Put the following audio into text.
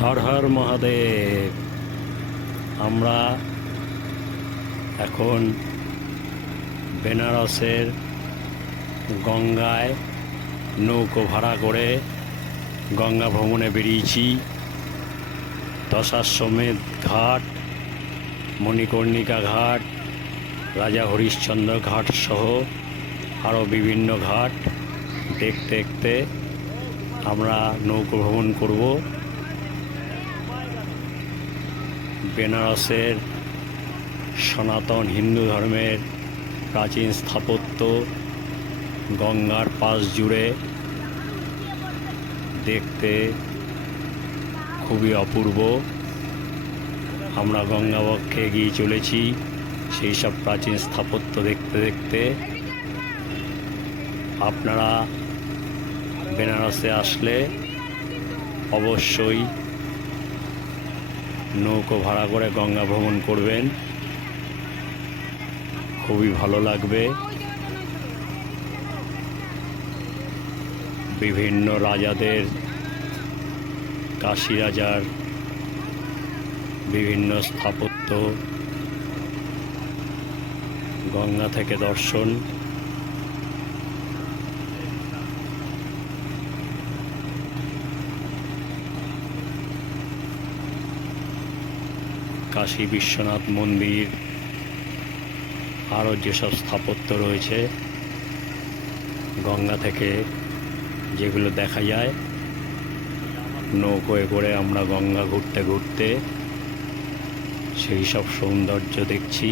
হর হর মহাদেব। আমরা এখন বেনারসের গঙ্গায় নৌকো ভাড়া করে গঙ্গা ভ্রমণে বেরিয়েছি। দশাশ্বমেধ ঘাট, মণিকর্ণিকা ঘাট, রাজা হরিশ্চন্দ্র ঘাট সহ আরও বিভিন্ন ঘাট। দেখতে দেখতে আমরা নৌকো ভ্রমণ করব। বেনারসের সনাতন হিন্দু ধর্মের প্রাচীন স্থাপত্য গঙ্গার পাশ জুড়ে দেখতে খুবই অপূর্ব। আমরা গঙ্গাবক্ষে এগিয়ে চলেছি সেই সব প্রাচীন স্থাপত্য দেখতে দেখতে। আপনারা বেনারসে আসলে অবশ্যই নৌকো ভাড়া করে গঙ্গা ভ্রমণ করবেন। খুবই ভালো লাগবে। বিভিন্ন রাজাদের, কাশি রাজার, বিভিন্ন স্থাপত্য, গঙ্গা থেকে দর্শন। কাশী বিশ্বনাথ মন্দির, আরও যেসব স্থাপত্য রয়েছে, গঙ্গা থেকে যেগুলো দেখা যায়, নৌকোয় করে আমরা গঙ্গা ঘুরতে ঘুরতে সেই সব সৌন্দর্য দেখছি।